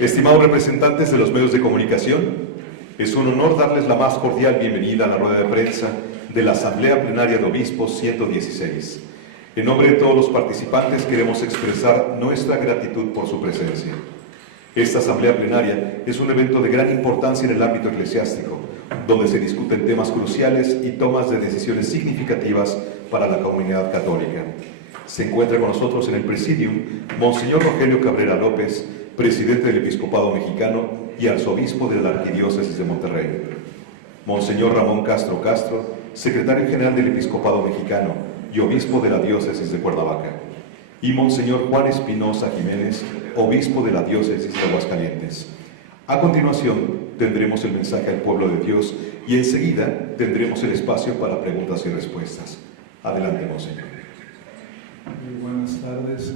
Estimados representantes de los medios de comunicación, es un honor darles la más cordial bienvenida a la rueda de prensa de la Asamblea Plenaria de Obispos 116. En nombre de todos los participantes queremos expresar nuestra gratitud por su presencia. Esta Asamblea Plenaria es un evento de gran importancia en el ámbito eclesiástico, donde se discuten temas cruciales y tomas de decisiones significativas para la comunidad católica. Se encuentra con nosotros en el Presidium Monseñor Rogelio Cabrera López, presidente del Episcopado Mexicano y arzobispo de la Arquidiócesis de Monterrey. Monseñor Ramón Castro Castro, secretario general del Episcopado Mexicano y obispo de la Diócesis de Cuernavaca. Y Monseñor Juan Espinosa Jiménez, obispo de la Diócesis de Aguascalientes. A continuación, tendremos el mensaje al pueblo de Dios y enseguida tendremos el espacio para preguntas y respuestas. Adelante, Monseñor. Buenas tardes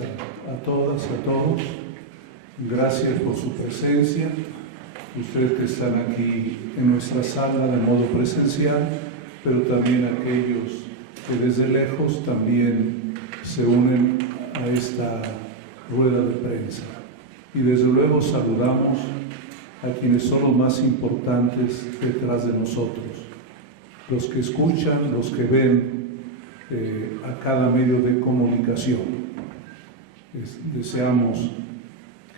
a todas y a todos. Gracias por su presencia. Ustedes que están aquí en nuestra sala de modo presencial, pero también aquellos que desde lejos también se unen a esta rueda de prensa. Y desde luego saludamos a quienes son los más importantes detrás de nosotros, los que escuchan, los que ven a cada medio de comunicación. Deseamos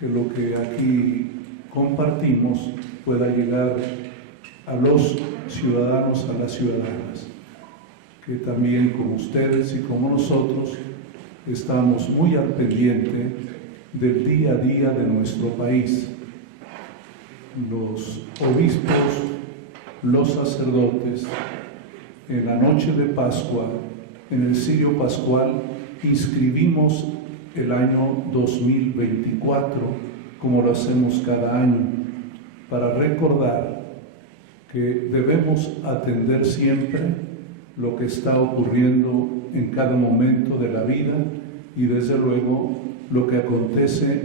que lo que aquí compartimos pueda llegar a los ciudadanos, a las ciudadanas, que también como ustedes y como nosotros estamos muy al pendiente del día a día de nuestro país. Los obispos, los sacerdotes, en la noche de Pascua, en el Cirio Pascual, inscribimos el año 2024, como lo hacemos cada año, para recordar que debemos atender siempre lo que está ocurriendo en cada momento de la vida y desde luego lo que acontece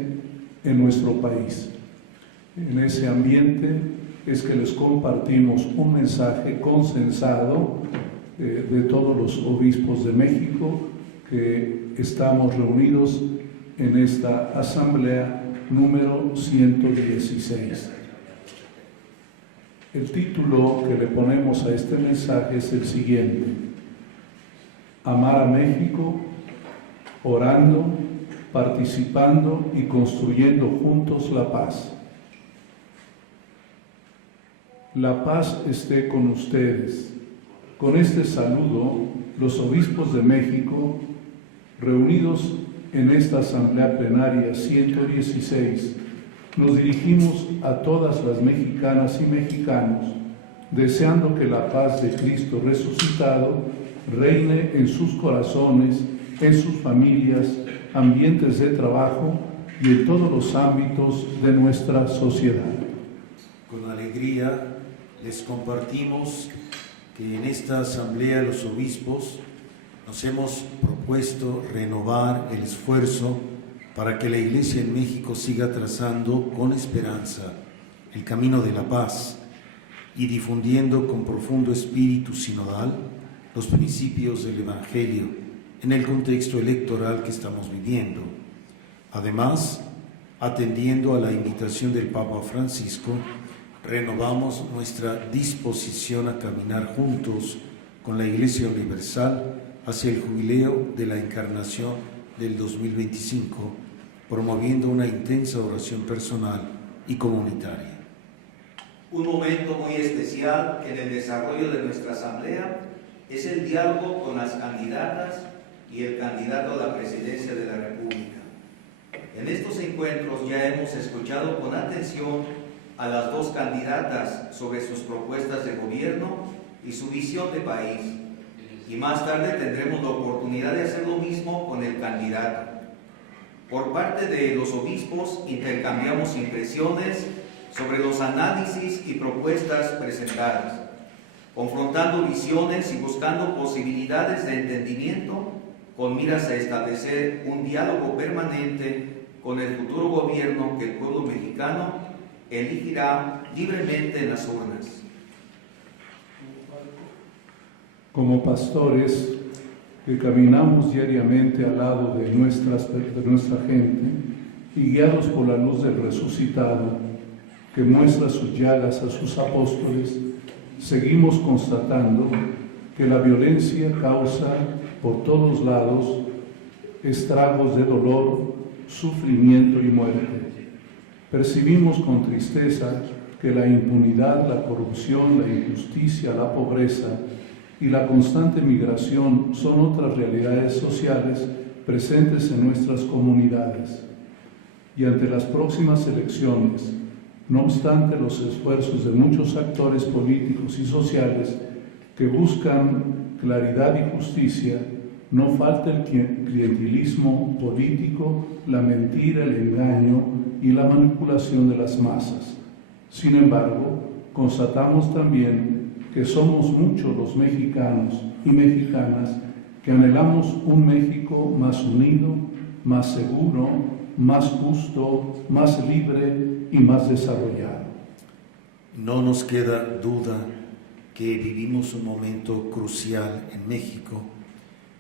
en nuestro país. En ese ambiente es que les compartimos un mensaje consensado de todos los obispos de México que estamos reunidos en esta asamblea número 116. El título que le ponemos a este mensaje es el siguiente: Amar a México, orando, participando y construyendo juntos la paz. La paz esté con ustedes. Con este saludo, los obispos de México, reunidos en esta Asamblea Plenaria 116, nos dirigimos a todas las mexicanas y mexicanos, deseando que la paz de Cristo resucitado reine en sus corazones, en sus familias, ambientes de trabajo y en todos los ámbitos de nuestra sociedad. Con alegría les compartimos que en esta Asamblea de los Obispos nos hemos propuesto renovar el esfuerzo para que la Iglesia en México siga trazando con esperanza el camino de la paz y difundiendo con profundo espíritu sinodal los principios del Evangelio en el contexto electoral que estamos viviendo. Además, atendiendo a la invitación del Papa Francisco, renovamos nuestra disposición a caminar juntos con la Iglesia Universal hacia el jubileo de la Encarnación del 2025, promoviendo una intensa oración personal y comunitaria. Un momento muy especial en el desarrollo de nuestra asamblea es el diálogo con las candidatas y el candidato a la presidencia de la República. En estos encuentros ya hemos escuchado con atención a las dos candidatas sobre sus propuestas de gobierno y su visión de país. Y más tarde tendremos la oportunidad de hacer lo mismo con el candidato. Por parte de los obispos intercambiamos impresiones sobre los análisis y propuestas presentadas, confrontando visiones y buscando posibilidades de entendimiento con miras a establecer un diálogo permanente con el futuro gobierno que el pueblo mexicano elegirá libremente en las urnas. Como pastores que caminamos diariamente al lado de nuestra gente, y guiados por la luz del resucitado, que muestra sus llagas a sus apóstoles, seguimos constatando que la violencia causa por todos lados estragos de dolor, sufrimiento y muerte. Percibimos con tristeza que la impunidad, la corrupción, la injusticia, la pobreza y la constante migración son otras realidades sociales presentes en nuestras comunidades. Y ante las próximas elecciones, no obstante los esfuerzos de muchos actores políticos y sociales que buscan claridad y justicia, no falta el clientelismo político, la mentira, el engaño y la manipulación de las masas. Sin embargo, constatamos también que somos muchos los mexicanos y mexicanas que anhelamos un México más unido, más seguro, más justo, más libre y más desarrollado. No nos queda duda que vivimos un momento crucial en México,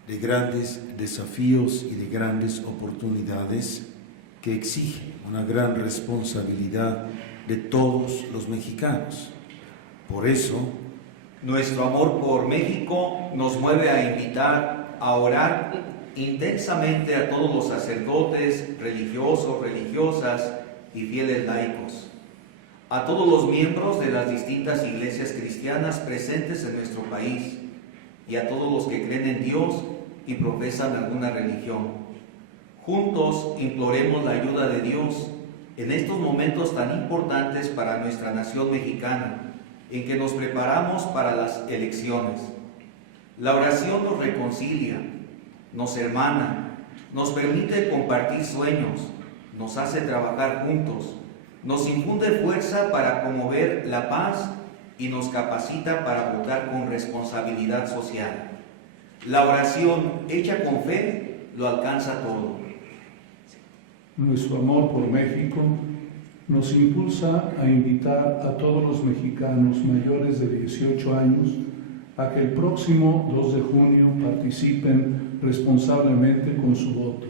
de grandes desafíos y de grandes oportunidades que exigen una gran responsabilidad de todos los mexicanos. Por eso, nuestro amor por México nos mueve a invitar a orar intensamente a todos los sacerdotes, religiosos, religiosas y fieles laicos, a todos los miembros de las distintas iglesias cristianas presentes en nuestro país y a todos los que creen en Dios y profesan alguna religión. Juntos imploremos la ayuda de Dios en estos momentos tan importantes para nuestra nación mexicana, en que nos preparamos para las elecciones. La oración nos reconcilia, nos hermana, nos permite compartir sueños, nos hace trabajar juntos, nos infunde fuerza para promover la paz y nos capacita para votar con responsabilidad social. La oración hecha con fe lo alcanza todo. Nuestro amor por México nos impulsa a invitar a todos los mexicanos mayores de 18 años a que el próximo 2 de junio participen responsablemente con su voto.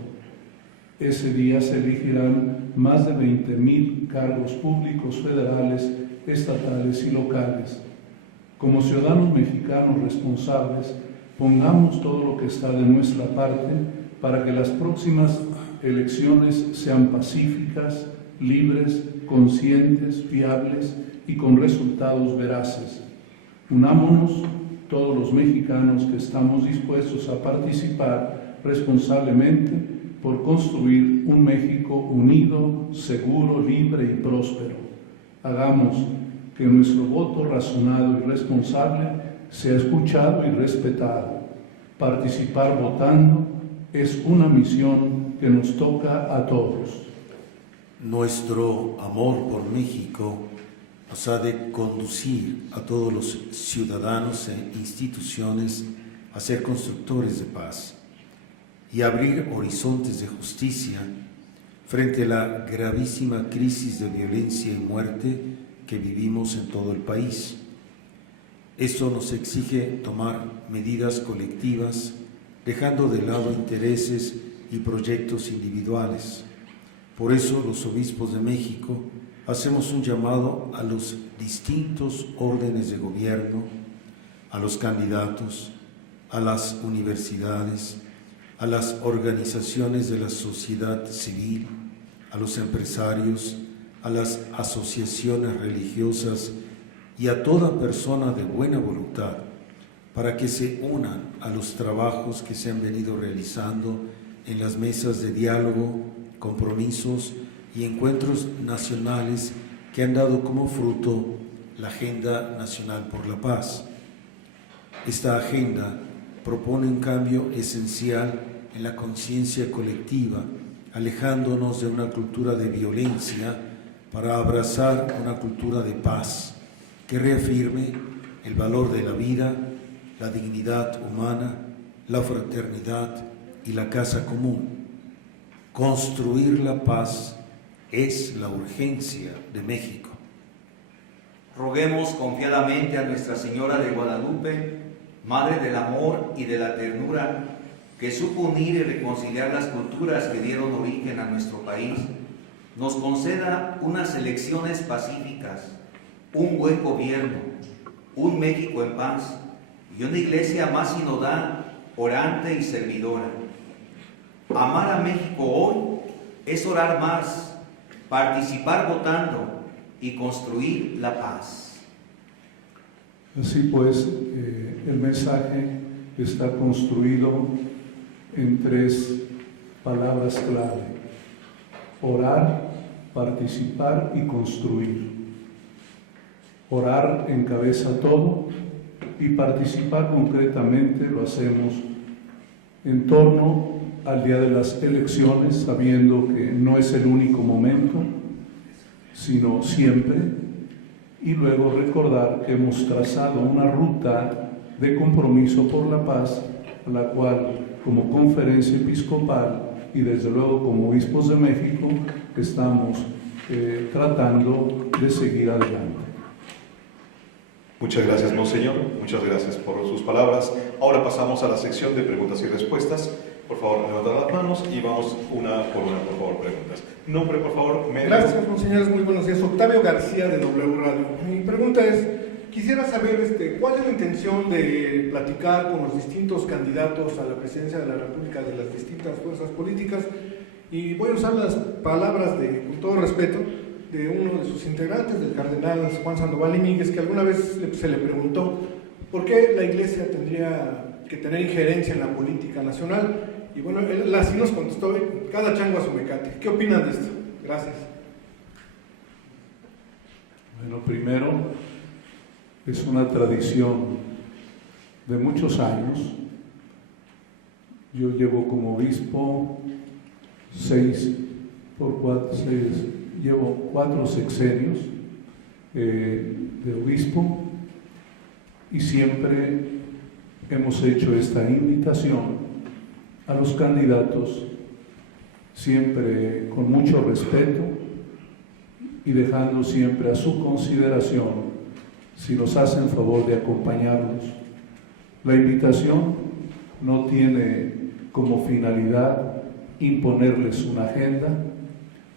Ese día se elegirán más de 20,000 cargos públicos federales, estatales y locales. Como ciudadanos mexicanos responsables, pongamos todo lo que está de nuestra parte para que las próximas elecciones sean pacíficas, libres, conscientes, fiables y con resultados veraces. Unámonos todos los mexicanos que estamos dispuestos a participar responsablemente por construir un México unido, seguro, libre y próspero. Hagamos que nuestro voto razonado y responsable sea escuchado y respetado. Participar votando es una misión que nos toca a todos. nuestro amor por México nos ha de conducir a todos los ciudadanos e instituciones a ser constructores de paz y abrir horizontes de justicia frente a la gravísima crisis de violencia y muerte que vivimos en todo el país. Esto nos exige tomar medidas colectivas, dejando de lado intereses y proyectos individuales. Por eso los obispos de México hacemos un llamado a los distintos órdenes de gobierno, a los candidatos, a las universidades, a las organizaciones de la sociedad civil, a los empresarios, a las asociaciones religiosas y a toda persona de buena voluntad para que se unan a los trabajos que se han venido realizando en las mesas de diálogo, compromisos y encuentros nacionales que han dado como fruto la Agenda Nacional por la Paz. Esta agenda propone un cambio esencial en la conciencia colectiva, alejándonos de una cultura de violencia para abrazar una cultura de paz que reafirme el valor de la vida, la dignidad humana, la fraternidad y la casa común. Construir la paz es la urgencia de México. Roguemos confiadamente a Nuestra Señora de Guadalupe, Madre del Amor y de la Ternura, que supo unir y reconciliar las culturas que dieron origen a nuestro país, nos conceda unas elecciones pacíficas, un buen gobierno, un México en paz y una iglesia más sinodal, orante y servidora. Amar a México hoy es orar más, participar votando y construir la paz. Así pues, el mensaje está construido en 3 palabras clave: orar, participar y construir. Orar encabeza todo y participar concretamente lo hacemos en torno al día de las elecciones, sabiendo que no es el único momento, sino siempre, y luego recordar que hemos trazado una ruta de compromiso por la paz, a la cual, como conferencia episcopal y desde luego como obispos de México, estamos tratando de seguir adelante. Muchas gracias, Monseñor. Muchas gracias por sus palabras. Ahora pasamos a la sección de preguntas y respuestas. Por favor, levanten las manos y vamos una por una, por favor, preguntas. Nombre, por favor. Gracias, monseñores. Muy buenos días. Octavio García, de W Radio. Mi pregunta es, quisiera saber cuál es la intención de platicar con los distintos candidatos a la presidencia de la República de las distintas fuerzas políticas, y voy a usar las palabras, con todo respeto, de uno de sus integrantes, del cardenal Juan Sandoval Íñiguez, que alguna vez se le preguntó por qué la Iglesia tendría que tener injerencia en la política nacional. Y bueno, él así nos contestó: cada chango a su mecate. ¿Qué opinan de esto? Gracias. Bueno, primero, es una tradición de muchos años. Yo llevo como obispo 4 sexenios de obispo, y siempre hemos hecho esta invitación a los candidatos, siempre con mucho respeto y dejando siempre a su consideración si nos hacen favor de acompañarnos. La invitación no tiene como finalidad imponerles una agenda,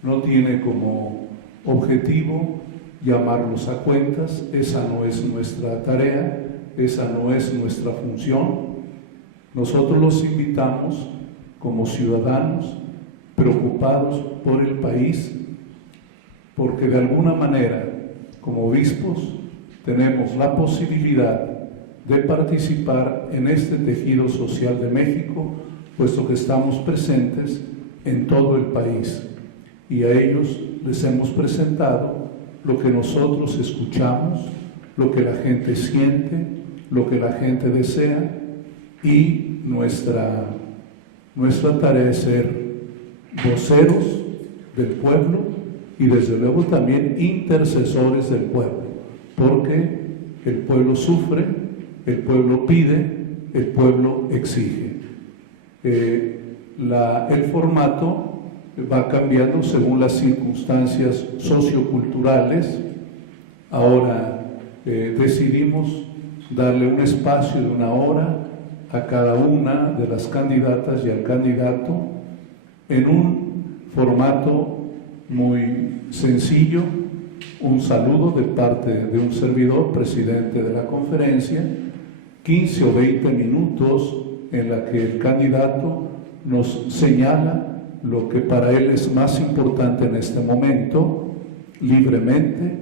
no tiene como objetivo llamarlos a cuentas. Esa no es nuestra tarea, esa no es nuestra función. Nosotros los invitamos como ciudadanos preocupados por el país, porque de alguna manera, como obispos, tenemos la posibilidad de participar en este tejido social de México, puesto que estamos presentes en todo el país, y a ellos les hemos presentado lo que nosotros escuchamos, lo que la gente siente, lo que la gente desea, y nuestra tarea es ser voceros del pueblo y desde luego también intercesores del pueblo, porque el pueblo sufre, el pueblo pide, el pueblo exige. El formato va cambiando según las circunstancias socioculturales. Ahora decidimos darle un espacio de 1 hora a cada una de las candidatas y al candidato en un formato muy sencillo: un saludo de parte de un servidor, presidente de la conferencia, 15 o 20 minutos en la que el candidato nos señala lo que para él es más importante en este momento, libremente,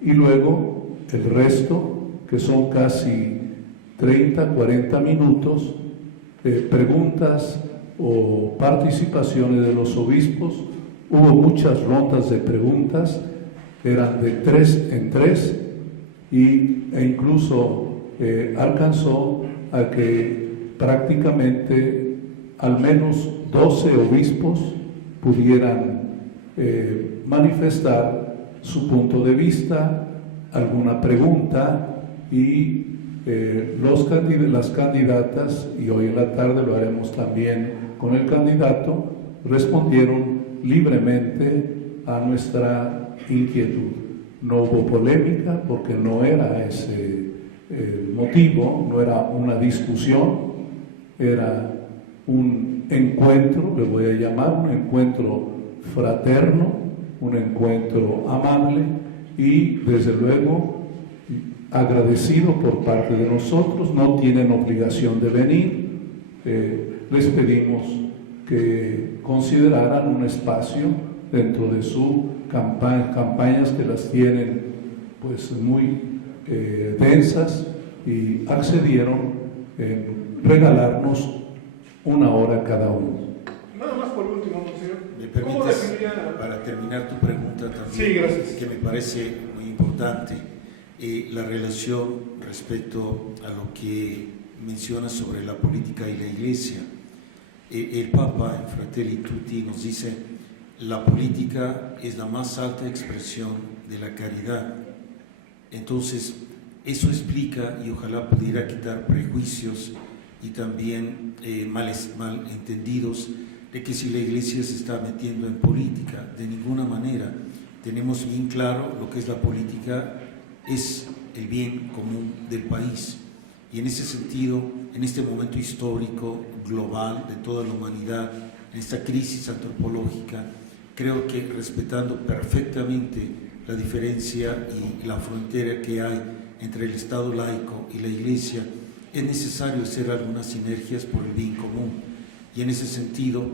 y luego el resto, que son casi 30, 40 minutos, preguntas o participaciones de los obispos. Hubo muchas rondas de preguntas, eran de 3 en 3, e incluso alcanzó a que prácticamente al menos 12 obispos pudieran manifestar su punto de vista, alguna pregunta, y las candidatas, y hoy en la tarde lo haremos también con el candidato, respondieron libremente a nuestra inquietud. No hubo polémica porque no era ese el motivo, no era una discusión, era un encuentro, le voy a llamar un encuentro fraterno, un encuentro amable y desde luego agradecido por parte de nosotros. No tienen obligación de venir. Les pedimos que consideraran un espacio dentro de sus campañas que las tienen pues muy densas, y accedieron en regalarnos una hora cada uno. Nada más por último, señor. ¿Me ¿Cómo permites, definiría? para terminar tu pregunta también? Sí, gracias. Que me parece muy importante, la relación respecto a lo que menciona sobre la política y la Iglesia. El Papa en Fratelli Tutti nos dice: la política es la más alta expresión de la caridad. Entonces, eso explica, y ojalá pudiera quitar prejuicios y también malentendidos de que si la Iglesia se está metiendo en política, de ninguna manera. Tenemos bien claro lo que es la política, es el bien común del país. Y en ese sentido, en este momento histórico, global, de toda la humanidad, en esta crisis antropológica, creo que respetando perfectamente la diferencia y la frontera que hay entre el Estado laico y la Iglesia, es necesario hacer algunas sinergias por el bien común. Y en ese sentido,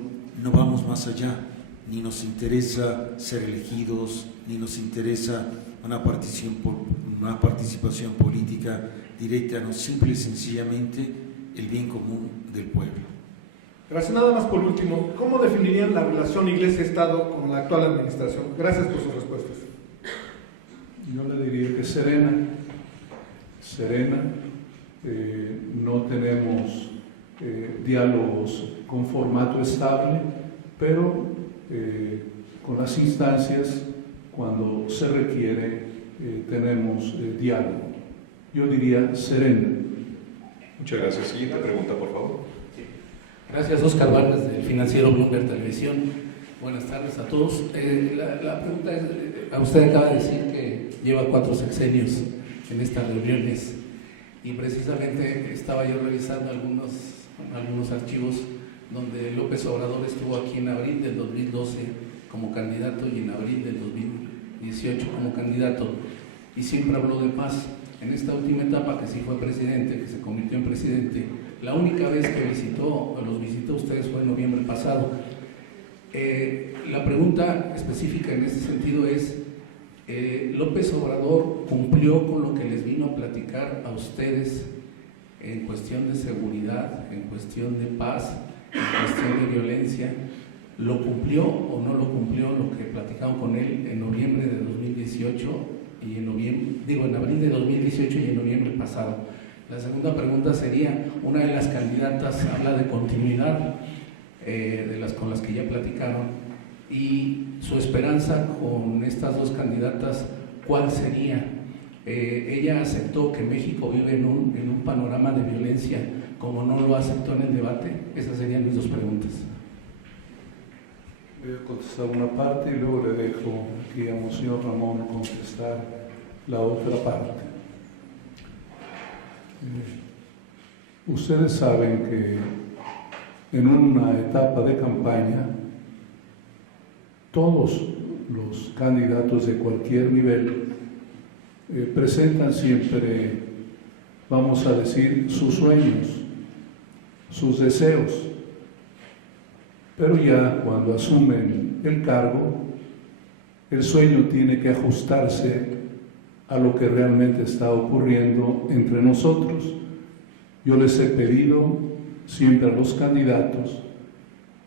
no vamos más allá. Ni nos interesa ser elegidos, ni nos interesa una participación política directa, no, simple y sencillamente el bien común del pueblo. Gracias. Nada más por último, ¿cómo definirían la relación Iglesia-Estado con la actual administración? Gracias por sus respuestas. Yo le diría que serena. No tenemos diálogos con formato estable, pero con las instancias, cuando se requiere, tenemos diálogo. Yo diría serena. Muchas gracias. Siguiente pregunta, por favor. Gracias, Oscar Vargas, del financiero Bloomberg Televisión. Buenas tardes a todos. La pregunta es, usted acaba de decir que lleva 4 sexenios en estas reuniones, y precisamente estaba yo revisando algunos archivos donde López Obrador estuvo aquí en abril del 2012 como candidato y en abril del 2018 como candidato, y siempre habló de paz. En esta última etapa, que sí fue presidente, que se convirtió en presidente, la única vez que los visitó a ustedes fue en noviembre pasado. La pregunta específica en este sentido es: ¿López Obrador cumplió con lo que les vino a platicar a ustedes en cuestión de seguridad, en cuestión de paz, en cuestión de violencia? ¿Lo cumplió o no lo cumplió lo que platicaron con él en noviembre de 2018 y en abril de 2018 y en noviembre pasado? La segunda pregunta sería: una de las candidatas habla de continuidad con las que ya platicaron, y su esperanza con estas dos candidatas, ¿cuál sería? Ella aceptó que México vive en un panorama de violencia, como no lo aceptó en el debate. Esas serían mis dos preguntas. Voy a contestar una parte y luego le dejo aquí a Monseñor Ramón contestar la otra parte. Ustedes saben que en una etapa de campaña todos los candidatos de cualquier nivel presentan siempre, vamos a decir, sus sueños, sus deseos, pero ya cuando asumen el cargo, el sueño tiene que ajustarse a lo que realmente está ocurriendo entre nosotros. Yo les he pedido siempre a los candidatos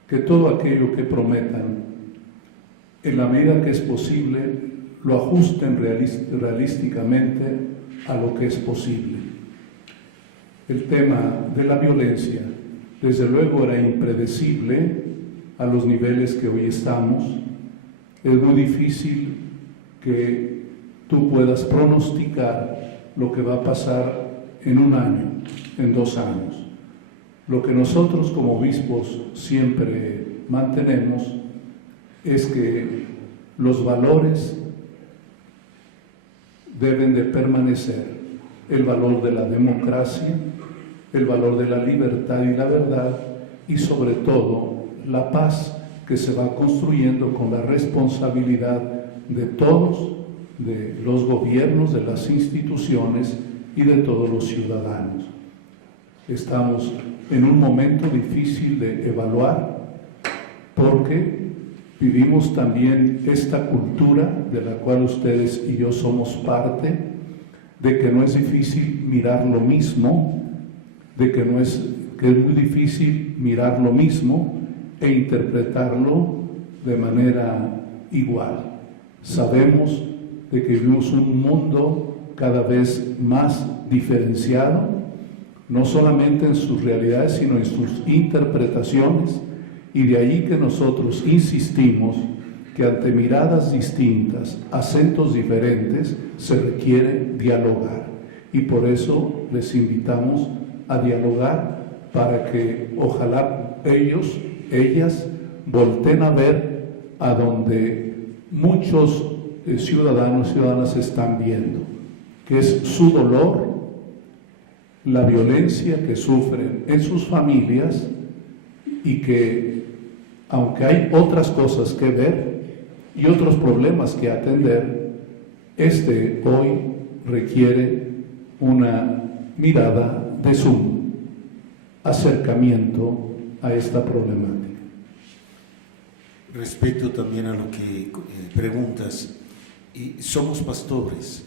que todo aquello que prometan, en la medida que es posible, lo ajusten realísticamente a lo que es posible. El tema de la violencia, desde luego, era impredecible a los niveles que hoy estamos. Es muy difícil que tú puedas pronosticar lo que va a pasar en un año, en 2 años. Lo que nosotros como obispos siempre mantenemos es que los valores deben de permanecer: el valor de la democracia, el valor de la libertad y la verdad, y sobre todo la paz que se va construyendo con la responsabilidad de todos, de los gobiernos, de las instituciones y de todos los ciudadanos. Estamos en un momento difícil de evaluar porque vivimos también esta cultura de la cual ustedes y yo somos parte, de que no es difícil mirar lo mismo, de que es muy difícil mirar lo mismo e interpretarlo de manera igual. Sabemos de que vivimos un mundo cada vez más diferenciado, no solamente en sus realidades, sino en sus interpretaciones, y de ahí que nosotros insistimos que ante miradas distintas, acentos diferentes, se requiere dialogar. Y por eso les invitamos a dialogar para que ojalá ellos, ellas, volteen a ver a donde muchos ciudadanos y ciudadanas están viendo, que es su dolor, la violencia que sufren en sus familias y que, aunque hay otras cosas que ver y otros problemas que atender, hoy requiere una mirada de su acercamiento a esta problemática. Respecto también a lo que preguntas, somos pastores.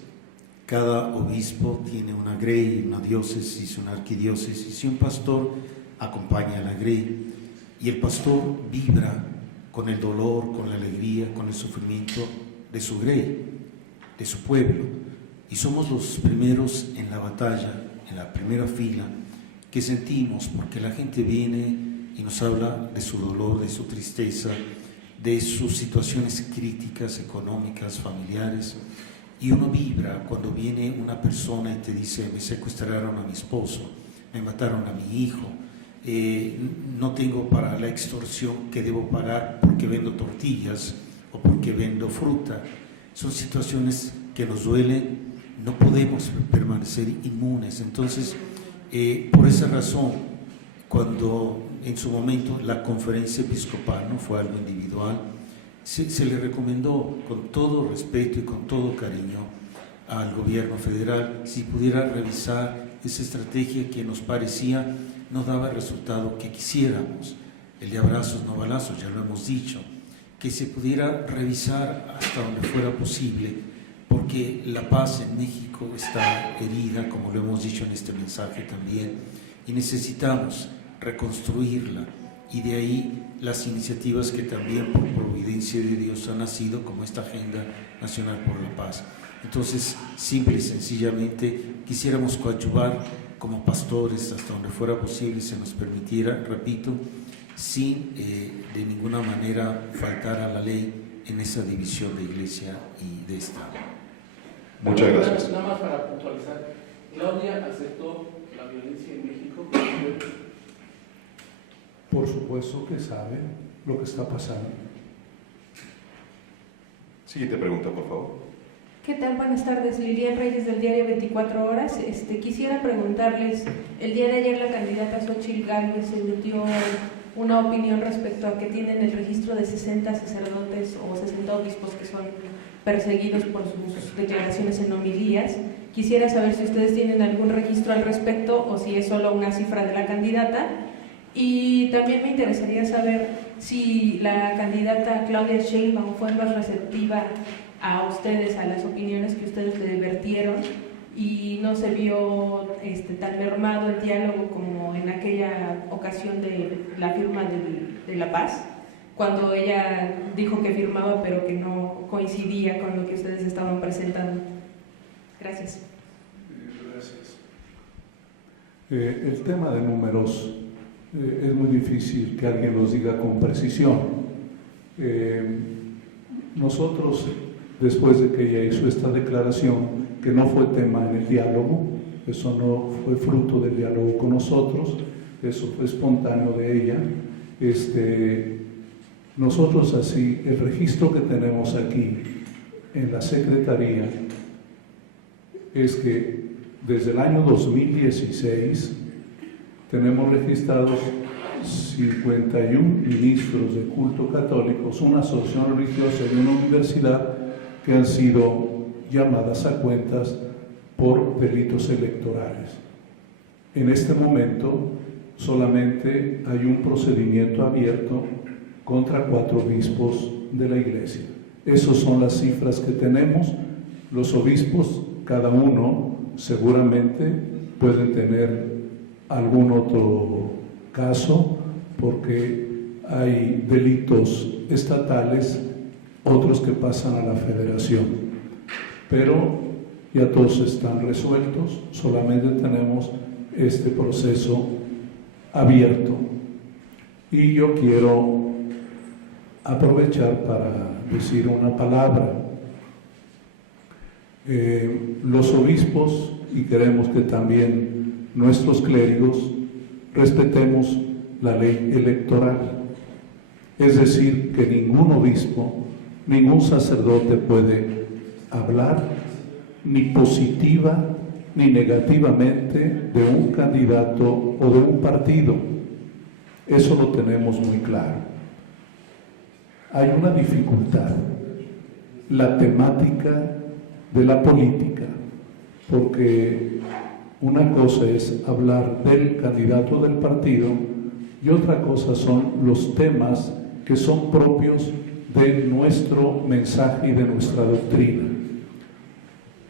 Cada obispo tiene una grey, una diócesis, una arquidiócesis, y un pastor acompaña a la grey. Y el pastor vibra con el dolor, con la alegría, con el sufrimiento de su grey, de su pueblo. Y somos los primeros en la batalla, en la primera fila, que sentimos, porque la gente viene y nos habla de su dolor, de su tristeza, de sus situaciones críticas, económicas, familiares. Y uno vibra cuando viene una persona y te dice: me secuestraron a mi esposo, me mataron a mi hijo, no tengo para la extorsión que debo pagar porque vendo tortillas o porque vendo fruta. Son situaciones que nos duelen, no podemos permanecer inmunes. Entonces, por esa razón, cuando en su momento la conferencia episcopal, no fue algo individual, se le recomendó con todo respeto y con todo cariño al gobierno federal si pudiera revisar esa estrategia que nos parecía no daba el resultado que quisiéramos, el de abrazos no balazos, ya lo hemos dicho, que se pudiera revisar hasta donde fuera posible, porque la paz en México está herida, como lo hemos dicho en este mensaje también, y necesitamos reconstruirla, y de ahí las iniciativas que también por providencia de Dios han nacido, como esta Agenda Nacional por la Paz. Entonces, simple y sencillamente, quisiéramos coadyuvar como pastores hasta donde fuera posible, se nos permitiera, repito, sin de ninguna manera faltar a la ley en esa división de Iglesia y de Estado. Muchas gracias. Nada más para puntualizar, ¿Claudia aceptó la violencia en México? Por supuesto que sabe lo que está pasando. Siguiente pregunta, por favor. ¿Qué tal? Buenas tardes, Lilian Reyes del diario 24 Horas. Quisiera preguntarles, el día de ayer la candidata Xóchitl Gálvez emitió una opinión respecto a que tienen el registro de 60 sacerdotes o 60 obispos que son perseguidos por sus declaraciones en homilías. Quisiera saber si ustedes tienen algún registro al respecto o si es solo una cifra de la candidata. Y también me interesaría saber si la candidata Claudia Sheinbaum fue más receptiva a ustedes, a las opiniones que ustedes le vertieron, y no se vio tan mermado el diálogo como en aquella ocasión de la firma de la paz, cuando ella dijo que firmaba pero que no coincidía con lo que ustedes estaban presentando. Gracias. Gracias. El tema de números es muy difícil que alguien los diga con precisión. Nosotros, después de que ella hizo esta declaración, que no fue tema en el diálogo, eso no fue fruto del diálogo con nosotros, eso fue espontáneo de ella, nosotros así, el registro que tenemos aquí en la Secretaría es que desde el año 2016 tenemos registrados 51 ministros de culto católicos, una asociación religiosa y una universidad que han sido llamadas a cuentas por delitos electorales. En este momento solamente hay un procedimiento abierto contra 4 obispos de la Iglesia. Esas son las cifras que tenemos. Los obispos, cada uno seguramente pueden tener algún otro caso, porque hay delitos estatales, otros que pasan a la federación, pero ya todos están resueltos, solamente tenemos este proceso abierto. Y yo quiero aprovechar para decir una palabra. Los obispos, y queremos que también nuestros clérigos respetemos la ley electoral, es decir, que ningún obispo, ningún sacerdote puede hablar ni positiva ni negativamente de un candidato o de un partido. Eso lo tenemos muy claro. Hay una dificultad, la temática de la política, porque una cosa es hablar del candidato del partido y otra cosa son los temas que son propios de nuestro mensaje y de nuestra doctrina.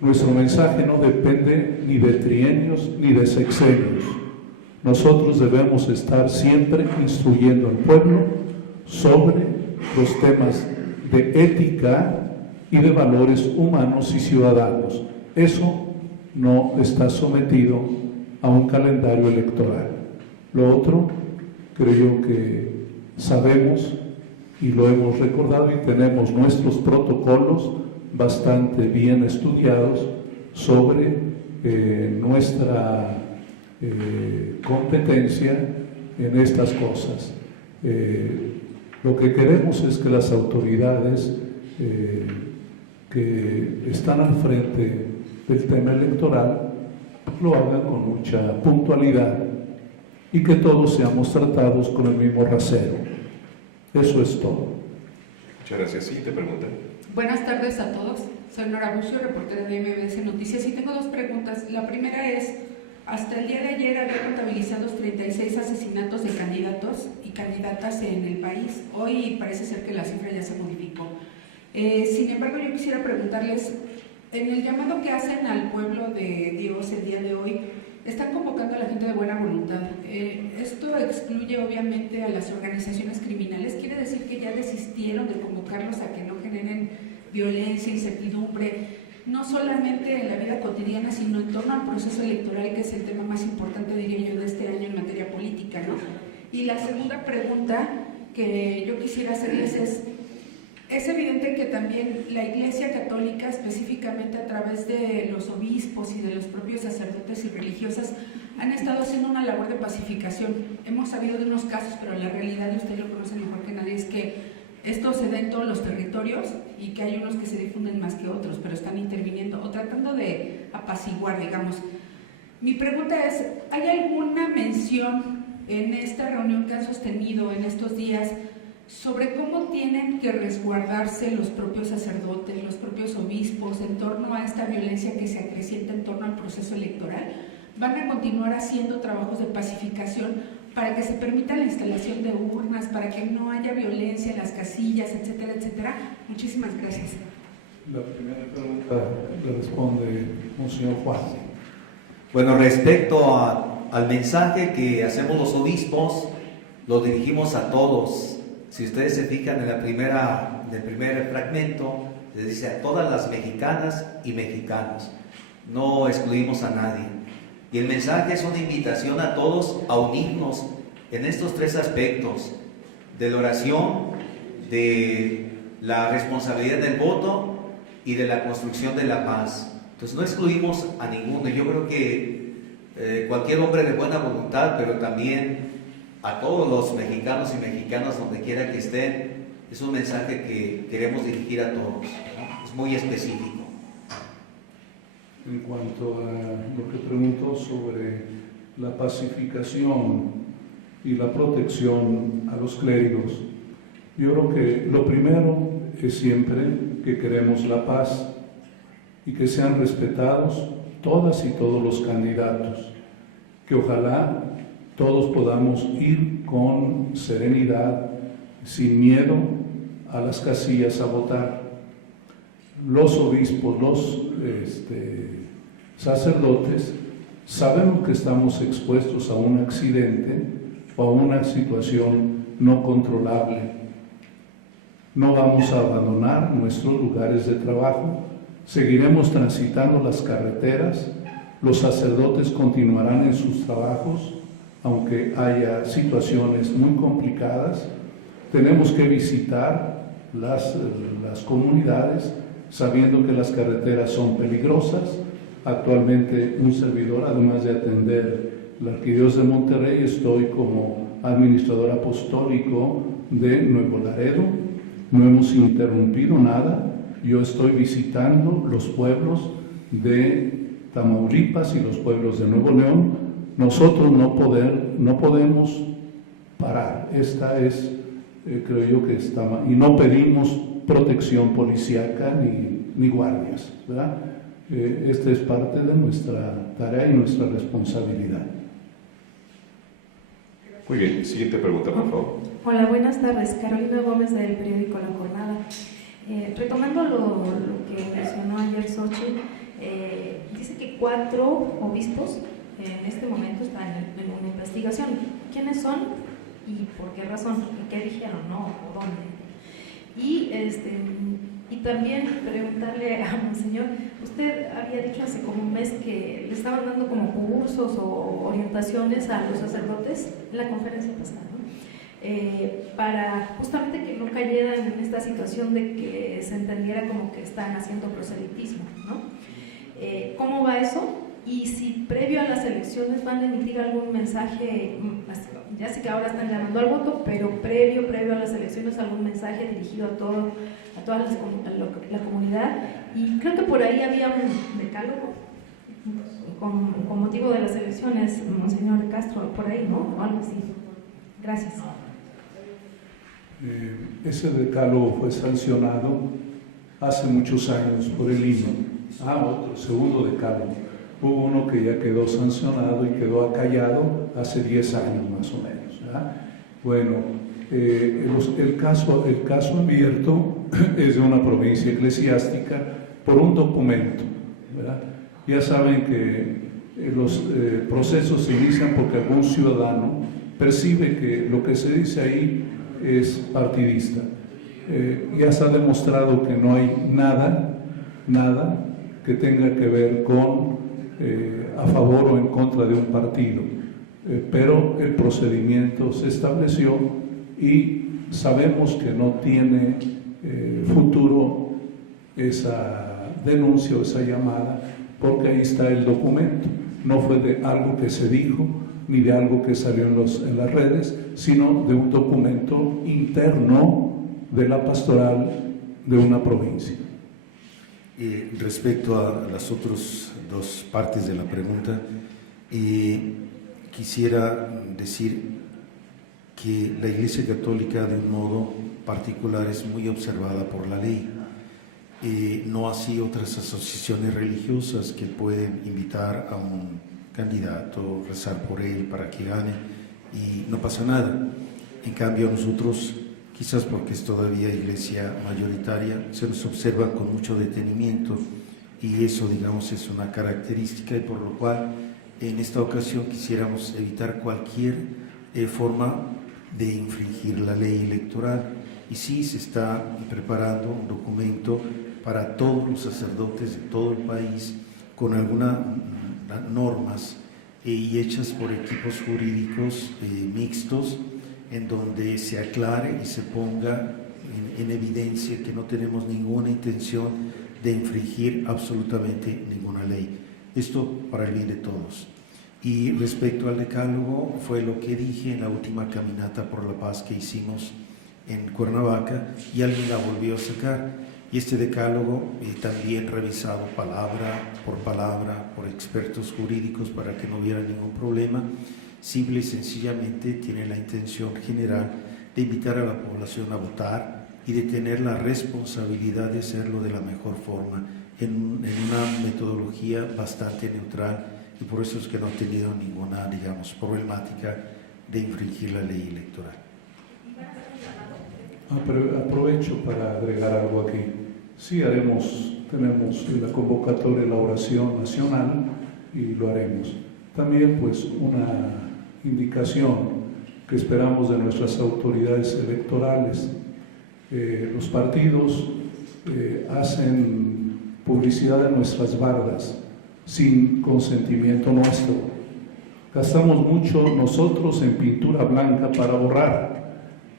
Nuestro mensaje no depende ni de trienios ni de sexenios. Nosotros debemos estar siempre instruyendo al pueblo sobre los temas de ética y de valores humanos y ciudadanos. Eso no está sometido a un calendario electoral. Lo otro, creo que sabemos y lo hemos recordado, y tenemos nuestros protocolos bastante bien estudiados sobre nuestra competencia en estas cosas. Lo que queremos es que las autoridades que están al frente del tema electoral lo hagan con mucha puntualidad y que todos seamos tratados con el mismo rasero. Eso es todo. Muchas gracias. Sí, te preguntan. Buenas tardes a todos. Soy Nora Bucio, reportera de MBS Noticias, y tengo 2 preguntas. La primera es, hasta el día de ayer había contabilizados 36 asesinatos de candidatos y candidatas en el país. Hoy parece ser que la cifra ya se modificó. Sin embargo, yo quisiera preguntarles, en el llamado que hacen al pueblo de Dios el día de hoy, están convocando a la gente de buena voluntad. Esto excluye obviamente a las organizaciones criminales. Quiere decir que ya desistieron de convocarlos a que no generen violencia, incertidumbre, no solamente en la vida cotidiana, sino en torno al proceso electoral, que es el tema más importante, diría yo, de este año en materia política, ¿no? Y la segunda pregunta que yo quisiera hacerles es evidente que también la Iglesia Católica, específicamente a través de los obispos y de los propios sacerdotes y religiosas, han estado haciendo una labor de pacificación. Hemos sabido de unos casos, pero la realidad, y usted lo conoce mejor que nadie, es que esto se da en todos los territorios y que hay unos que se difunden más que otros, pero están interviniendo o tratando de apaciguar, digamos. Mi pregunta es, ¿hay alguna mención en esta reunión que han sostenido en estos días sobre cómo tienen que resguardarse los propios sacerdotes, los propios obispos en torno a esta violencia que se acrecienta en torno al proceso electoral? ¿Van a continuar haciendo trabajos de pacificación para que se permita la instalación de urnas, para que no haya violencia en las casillas, etcétera, etcétera? Muchísimas gracias. La primera pregunta le responde Monseñor Juan. Bueno, respecto al mensaje que hacemos los obispos, lo dirigimos a todos. Si ustedes se fijan en el primer fragmento, les dice a todas las mexicanas y mexicanos, no excluimos a nadie. Y el mensaje es una invitación a todos a unirnos en estos 3 aspectos: de la oración, de la responsabilidad del voto y de la construcción de la paz. Entonces no excluimos a ninguno. Yo creo que cualquier hombre de buena voluntad, pero también a todos los mexicanos y mexicanas donde quiera que estén, es un mensaje que queremos dirigir a todos, ¿no? Es muy específico. En cuanto a lo que preguntó sobre la pacificación y la protección a los clérigos, yo creo que lo primero es siempre que queremos la paz y que sean respetados todas y todos los candidatos, que ojalá todos podamos ir con serenidad, sin miedo a las casillas a votar. Los obispos, los sacerdotes, sabemos que estamos expuestos a un accidente o a una situación no controlable. No vamos a abandonar nuestros lugares de trabajo, seguiremos transitando las carreteras, los sacerdotes continuarán en sus trabajos, aunque haya situaciones muy complicadas. Tenemos que visitar las comunidades, sabiendo que las carreteras son peligrosas. Actualmente un servidor, además de atender la Arquidiócesis de Monterrey, estoy como administrador apostólico de Nuevo Laredo. No hemos interrumpido nada. Yo estoy visitando los pueblos de Tamaulipas y los pueblos de Nuevo León. Nosotros no podemos parar. Esta es, creo yo que está mal. Y no pedimos protección policíaca ni guardias, ¿verdad? Esta es parte de nuestra tarea y nuestra responsabilidad. Muy bien, siguiente pregunta, por favor. Hola, buenas tardes. Carolina Gómez, del periódico La Jornada. Retomando lo que mencionó ayer Xochitl, dice que 4 obispos en este momento están en una investigación. ¿Quiénes son y por qué razón? ¿Y qué dijeron? ¿No? ¿O dónde? Y también preguntarle a Monseñor, usted había dicho hace como un mes que le estaban dando como cursos o orientaciones a los sacerdotes en la conferencia pasada, ¿no? Para justamente que no cayeran en esta situación de que se entendiera como que están haciendo proselitismo, ¿no? ¿Cómo va eso? Y si previo a las elecciones van a emitir algún mensaje, ya sé que ahora están llamando al voto, pero previo a las elecciones algún mensaje dirigido a toda la comunidad. Y creo que por ahí había un decálogo con motivo de las elecciones, Monseñor Castro, por ahí, ¿no? O algo así. Gracias. Ese decálogo fue sancionado hace muchos años por el himno. Otro, segundo decálogo. Hubo uno que ya quedó sancionado y quedó acallado hace 10 años más o menos, ¿verdad? Bueno, el caso abierto es de una provincia eclesiástica por un documento, ¿verdad? Ya saben que los procesos se inician porque algún ciudadano percibe que lo que se dice ahí es partidista. Ya se ha demostrado que no hay nada que tenga que ver con a favor o en contra de un partido, pero el procedimiento se estableció y sabemos que no tiene futuro esa denuncia o esa llamada, porque ahí está el documento. No fue de algo que se dijo ni de algo que salió en las redes, sino de un documento interno de la pastoral de una provincia. Respecto a las otras 2 partes de la pregunta, quisiera decir que la Iglesia Católica de un modo particular es muy observada por la ley. No así otras asociaciones religiosas que pueden invitar a un candidato, rezar por él para que gane y no pasa nada. En cambio nosotros, quizás porque es todavía iglesia mayoritaria, se nos observa con mucho detenimiento y eso, digamos, es una característica y por lo cual en esta ocasión quisiéramos evitar cualquier forma de infringir la ley electoral. Y sí, se está preparando un documento para todos los sacerdotes de todo el país con algunas normas y hechas por equipos jurídicos mixtos, en donde se aclare y se ponga en evidencia que no tenemos ninguna intención de infringir absolutamente ninguna ley. Esto para el bien de todos. Y respecto al decálogo, fue lo que dije en la última caminata por la paz que hicimos en Cuernavaca y alguien la volvió a sacar. Y este decálogo también revisado palabra por expertos jurídicos para que no hubiera ningún problema, simple y sencillamente tiene la intención general de invitar a la población a votar y de tener la responsabilidad de hacerlo de la mejor forma, en una metodología bastante neutral, y por eso es que no ha tenido ninguna, digamos, problemática de infringir la ley electoral. Aprovecho para agregar algo aquí. Sí, tenemos la convocatoria de la oración nacional y lo haremos. También pues una indicación que esperamos de nuestras autoridades electorales. Los partidos hacen publicidad de nuestras bardas sin consentimiento nuestro. Gastamos mucho nosotros en pintura blanca para borrar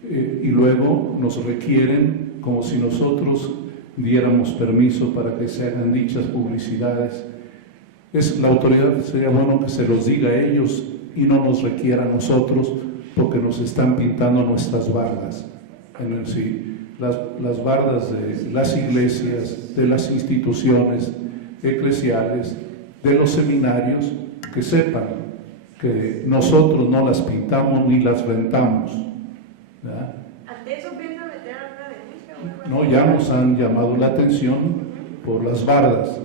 y luego nos requieren como si nosotros diéramos permiso para que se hagan dichas publicidades. La autoridad sería bueno que se los diga a ellos y no nos requiera a nosotros, porque nos están pintando nuestras bardas. Las bardas de las iglesias, de las instituciones eclesiales, de los seminarios, que sepan que nosotros no las pintamos ni las rentamos. ¿Verdad? ¿Ante eso piensa meter alguna denuncia? No, ya nos han llamado la atención por las bardas,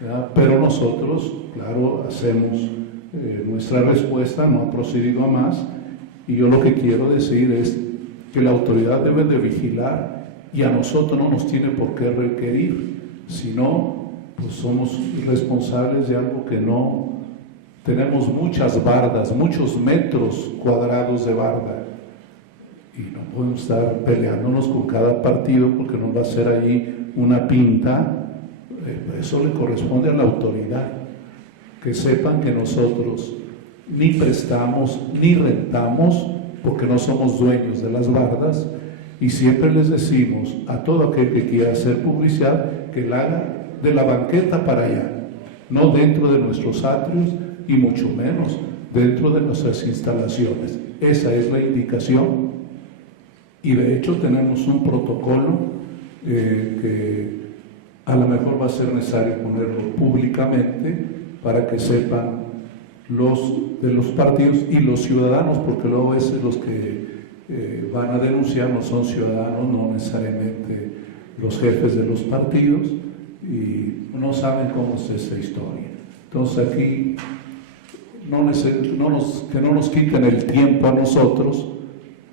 ¿verdad? Pero nosotros, claro, hacemos nuestra respuesta, no ha procedido a más, y yo lo que quiero decir es que la autoridad debe de vigilar y a nosotros no nos tiene por qué requerir, sino pues somos responsables de algo que no tenemos. Muchas bardas, muchos metros cuadrados de barda, y no podemos estar peleándonos con cada partido porque nos va a hacer allí una pinta. Eso le corresponde a la autoridad, que sepan que nosotros ni prestamos ni rentamos, porque no somos dueños de las bardas, y siempre les decimos a todo aquel que quiera hacer publicidad que la haga de la banqueta para allá, no dentro de nuestros atrios y mucho menos dentro de nuestras instalaciones. Esa es la indicación, y de hecho tenemos un protocolo que a lo mejor va a ser necesario ponerlo públicamente para que sepan de los partidos y los ciudadanos, porque luego a veces los que van a denunciar no son ciudadanos, no necesariamente los jefes de los partidos, y no saben cómo es esa historia. Entonces aquí que no nos quiten el tiempo a nosotros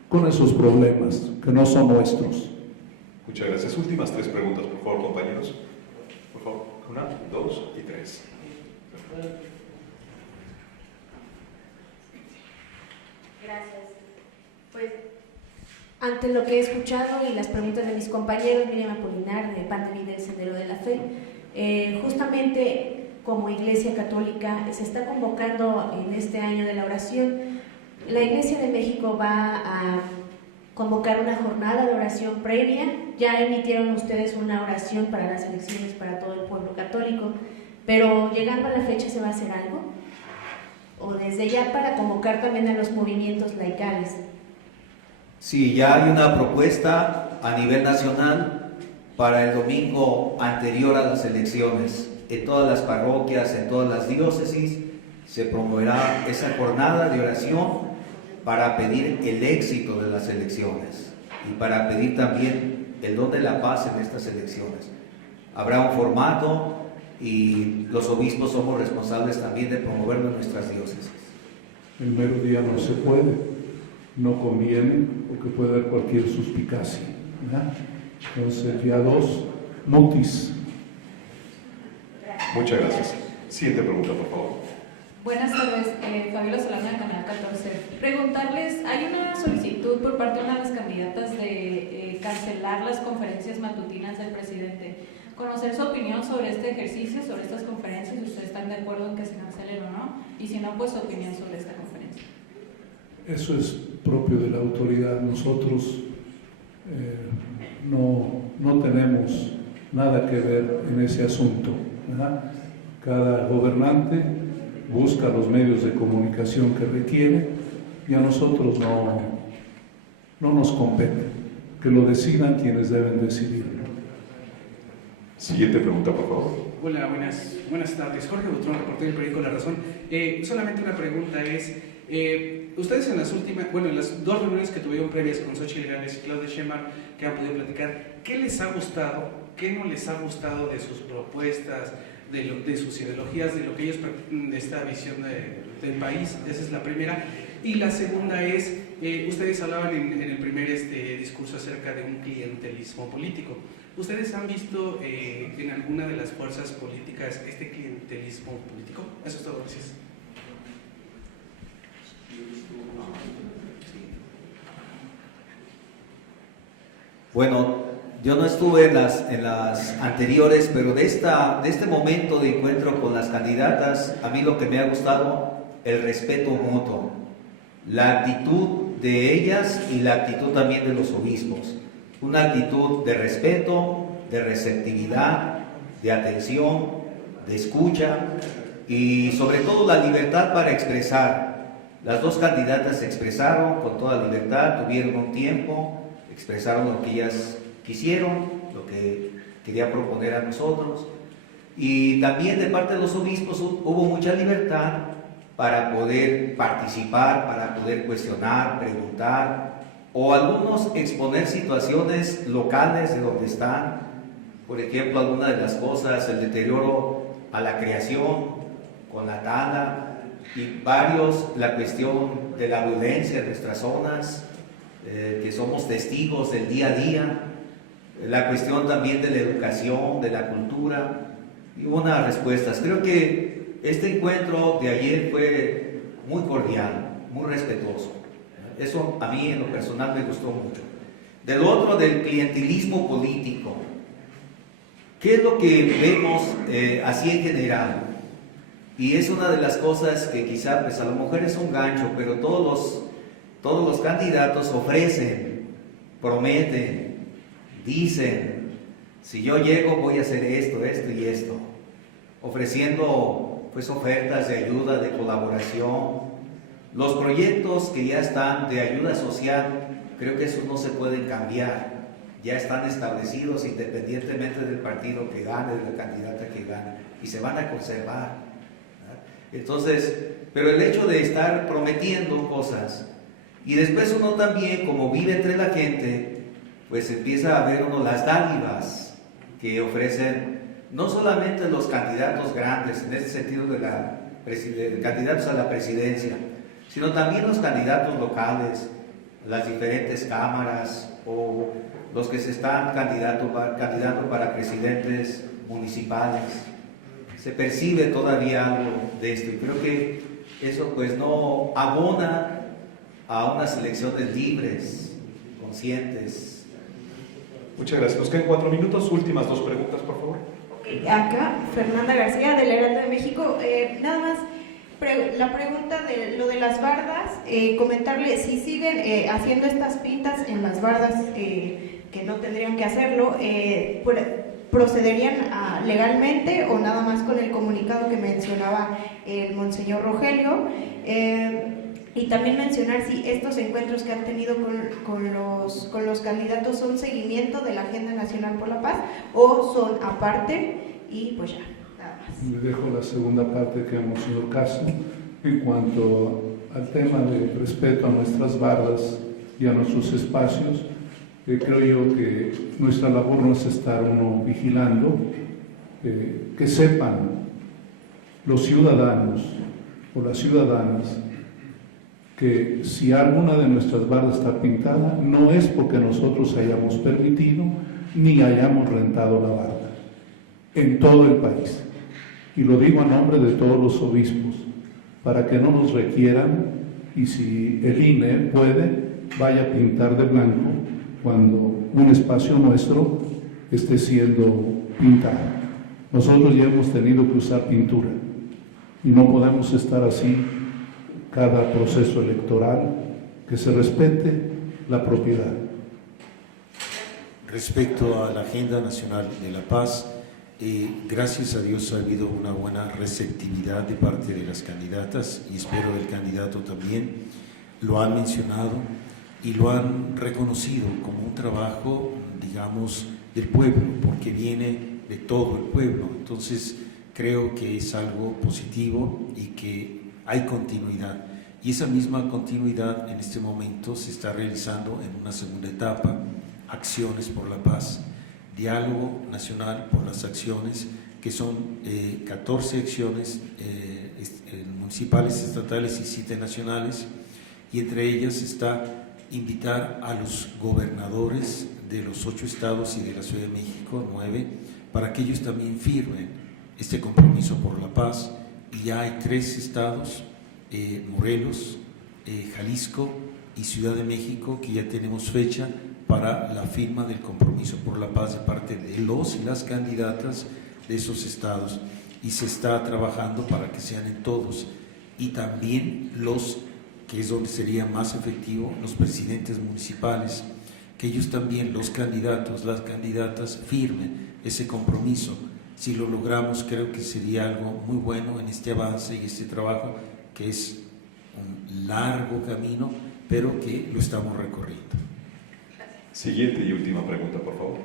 con esos problemas que no son nuestros. Muchas gracias. Últimas 3 preguntas, por favor, compañeros. Por favor, 1, 2 y 3. Gracias. Pues, ante lo que he escuchado y las preguntas de mis compañeros, Miriam Apolinar, de Pan de Vida del Sendero de la Fe, justamente como Iglesia Católica se está convocando en este año de la oración. La Iglesia de México va a convocar una jornada de oración previa. Ya emitieron ustedes una oración para las elecciones para todo el pueblo católico, pero llegando a la fecha, ¿se va a hacer algo? O desde ya para convocar también a los movimientos laicales. Sí, ya hay una propuesta a nivel nacional para el domingo anterior a las elecciones. En todas las parroquias, en todas las diócesis, se promoverá esa jornada de oración para pedir el éxito de las elecciones y para pedir también el don de la paz en estas elecciones. Habrá un formato y los obispos somos responsables también de promoverlo en nuestras diócesis. El mero día no se puede, no conviene, porque puede haber cualquier suspicacia, ¿verdad? Entonces, día 2, mutis. Muchas gracias. Siguiente pregunta, por favor. Buenas tardes, Fabiola Solana, Canal 14. Preguntarles, hay una solicitud por parte de una de las candidatas de cancelar las conferencias matutinas del presidente. Conocer su opinión sobre este ejercicio, sobre estas conferencias, si ustedes están de acuerdo en que se cancelen o no, y si no, pues su opinión sobre esta conferencia. Eso es propio de la autoridad. Nosotros no tenemos nada que ver en ese asunto, ¿verdad? Cada gobernante busca los medios de comunicación que requiere, y a nosotros no nos compete, que lo decidan quienes deben decidirlo. Siguiente pregunta, por favor. Hola, buenas tardes. Jorge Butrón, reportero del periódico La Razón. Solamente una pregunta es, Ustedes en las últimas, bueno, en las dos reuniones que tuvieron previas con Xóchitl Gálvez y Claudia Sheinbaum, que han podido platicar, ¿qué les ha gustado? ¿Qué no les ha gustado de sus propuestas, de sus ideologías, de lo que ellos, de esta visión del país? Esa es la primera. Y la segunda es, ustedes hablaban en el primer discurso acerca de un clientelismo político. ¿Ustedes han visto en alguna de las fuerzas políticas este clientelismo político? Eso es todo, gracias. Bueno, yo no estuve en las anteriores, pero de este momento de encuentro con las candidatas, a mí lo que me ha gustado, el respeto mutuo, la actitud de ellas y la actitud también de los obispos. Una actitud de respeto, de receptividad, de atención, de escucha y sobre todo la libertad para expresar. Las dos candidatas se expresaron con toda libertad, tuvieron un tiempo, expresaron lo que ellas quisieron, lo que quería proponer a nosotros. Y también de parte de los obispos hubo mucha libertad para poder participar, para poder cuestionar, preguntar, o algunos exponer situaciones locales de donde están. Por ejemplo, algunas de las cosas, el deterioro a la creación con la tala, y varios, la cuestión de la violencia en nuestras zonas, que somos testigos del día a día, la cuestión también de la educación, de la cultura, y unas respuestas. Creo que este encuentro de ayer fue muy cordial, muy respetuoso. Eso a mí en lo personal me gustó mucho. Del otro, del clientelismo político, ¿qué es lo que vemos así en general? Y es una de las cosas que quizá pues a lo mejor es un gancho, pero todos los candidatos ofrecen, prometen, dicen, si yo llego voy a hacer esto, esto y esto, ofreciendo pues ofertas de ayuda, de colaboración. Los proyectos que ya están de ayuda social, creo que esos no se pueden cambiar, ya están establecidos independientemente del partido que gane, de la candidata que gane, y se van a conservar. Entonces, pero el hecho de estar prometiendo cosas, y después uno también, como vive entre la gente, pues empieza a ver uno las dádivas que ofrecen, no solamente los candidatos grandes, en este sentido de candidatos a la presidencia, sino también los candidatos locales, las diferentes cámaras, o los que se están candidando para presidentes municipales. Se percibe todavía algo de esto, y creo que eso pues no abona a unas elecciones libres, conscientes. Muchas gracias. Nos quedan 4 minutos. Últimas 2 preguntas, por favor. Okay. Acá, Fernanda García, del Heraldo de México. Nada más, la pregunta de lo de las bardas, comentarle si siguen haciendo estas pintas en las bardas que no tendrían que hacerlo, ¿procederían legalmente o nada más con el comunicado que mencionaba el Monseñor Rogelio? Y también mencionar si estos encuentros que han tenido con los candidatos son seguimiento de la Agenda Nacional por la Paz o son aparte, y pues ya, nada más. Le dejo la segunda parte que a Monseñor Caso en cuanto al tema de respeto a nuestras bardas y a nuestros espacios. Creo yo que nuestra labor no es estar uno vigilando, que sepan los ciudadanos o las ciudadanas que si alguna de nuestras bardas está pintada, no es porque nosotros hayamos permitido ni hayamos rentado la barda, en todo el país. Y lo digo a nombre de todos los obispos, para que no nos requieran, y si el INE puede, vaya a pintar de blanco cuando un espacio nuestro esté siendo pintado. Nosotros ya hemos tenido que usar pintura y no podemos estar así cada proceso electoral, que se respete la propiedad. Respecto a la Agenda Nacional de la Paz, gracias a Dios ha habido una buena receptividad de parte de las candidatas y espero del candidato también. Lo han mencionado y lo han reconocido como un trabajo, digamos, del pueblo, porque viene de todo el pueblo. Entonces, creo que es algo positivo y que hay continuidad. y esa misma continuidad en este momento se está realizando en una segunda etapa, acciones por la paz, diálogo nacional por las acciones, que son 14 acciones municipales, estatales y 7 nacionales, y entre ellas está invitar a los gobernadores de los 8 estados y de la Ciudad de México, 9, para que ellos también firmen este compromiso por la paz. Y ya hay 3 estados, Morelos, Jalisco y Ciudad de México, que ya tenemos fecha para la firma del compromiso por la paz de parte de los y las candidatas de esos estados, y se está trabajando para que sean en todos, y también los, que es donde sería más efectivo, los presidentes municipales, que ellos también, los candidatos, las candidatas, firmen ese compromiso. Si lo logramos, creo que sería algo muy bueno en este avance y este trabajo, que es un largo camino, pero que lo estamos recorriendo. Siguiente y última pregunta, por favor.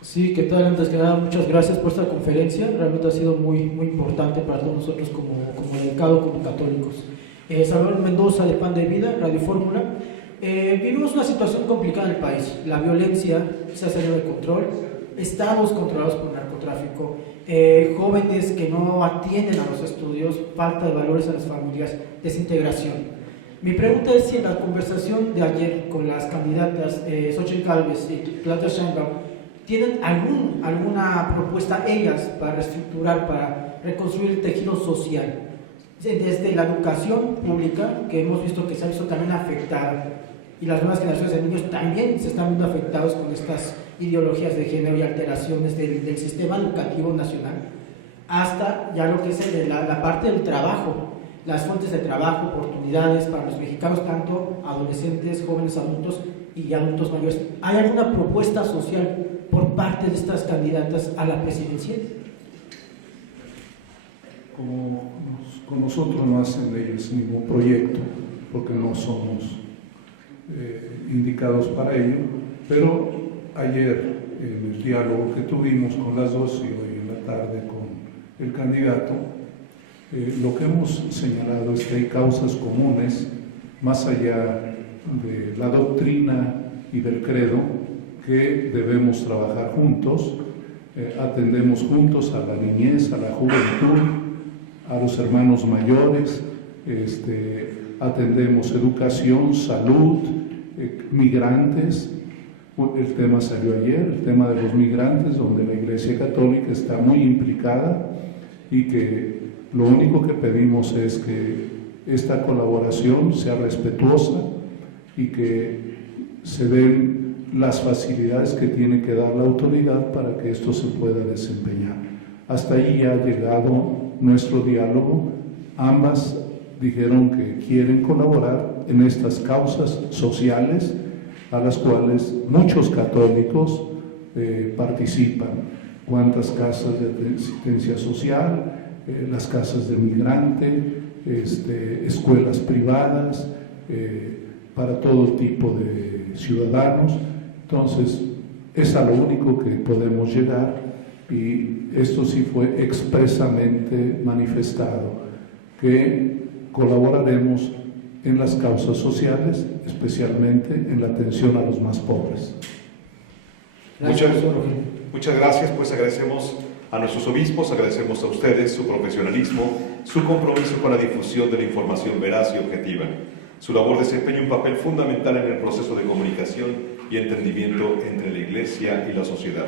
Sí, ¿qué tal? Antes que nada, muchas gracias por esta conferencia. Realmente ha sido muy importante para todos nosotros como dedicado, como católicos. Salvador Mendoza, de Pan de Vida, Radio Fórmula. Vivimos una situación complicada en el país. La violencia se ha salido de control, estados controlados por el narcotráfico, jóvenes que no atienden a los estudios, falta de valores a las familias, desintegración. Mi pregunta es si en la conversación de ayer con las candidatas Xochitl Gálvez y Claudia Sheinbaum tienen alguna propuesta ellas para reestructurar, para reconstruir el tejido social, desde la educación pública, que hemos visto que se ha visto también afectada, y las nuevas generaciones de niños también se están viendo afectados con estas ideologías de género y alteraciones del sistema educativo nacional, hasta ya lo que es la parte del trabajo, las fuentes de trabajo, oportunidades para los mexicanos, tanto adolescentes, jóvenes adultos y adultos mayores. ¿Hay alguna propuesta social por parte de estas candidatas a la presidencia? Como con nosotros no hacen ellos ningún proyecto, porque no somos indicados para ello, pero ayer en el diálogo que tuvimos con las dos y hoy en la tarde con el candidato, lo que hemos señalado es que hay causas comunes, más allá de la doctrina y del credo, que debemos trabajar juntos. Atendemos juntos a la niñez, a la juventud, a los hermanos mayores, atendemos educación, salud, migrantes. El tema salió ayer, el tema de los migrantes, donde la Iglesia Católica está muy implicada, y que lo único que pedimos es que esta colaboración sea respetuosa y que se den las facilidades que tiene que dar la autoridad para que esto se pueda desempeñar. Hasta ahí ha llegado nuestro diálogo. Ambas dijeron que quieren colaborar en estas causas sociales a las cuales muchos católicos participan. ¿Cuántas casas de asistencia social? Las casas de migrante, escuelas privadas, para todo tipo de ciudadanos. Entonces, es a lo único que podemos llegar, y esto sí fue expresamente manifestado, que colaboraremos en las causas sociales, especialmente en la atención a los más pobres. Muchas gracias, pues agradecemos a nuestros obispos, agradecemos a ustedes su profesionalismo, su compromiso con la difusión de la información veraz y objetiva. Su labor desempeña un papel fundamental en el proceso de comunicación y entendimiento entre la Iglesia y la sociedad.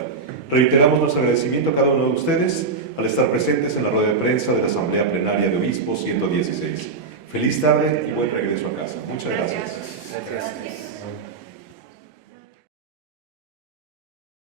Reiteramos nuestro agradecimiento a cada uno de ustedes al estar presentes en la rueda de prensa de la Asamblea Plenaria de Obispos 116. Feliz tarde y buen regreso a casa. Muchas gracias. Gracias.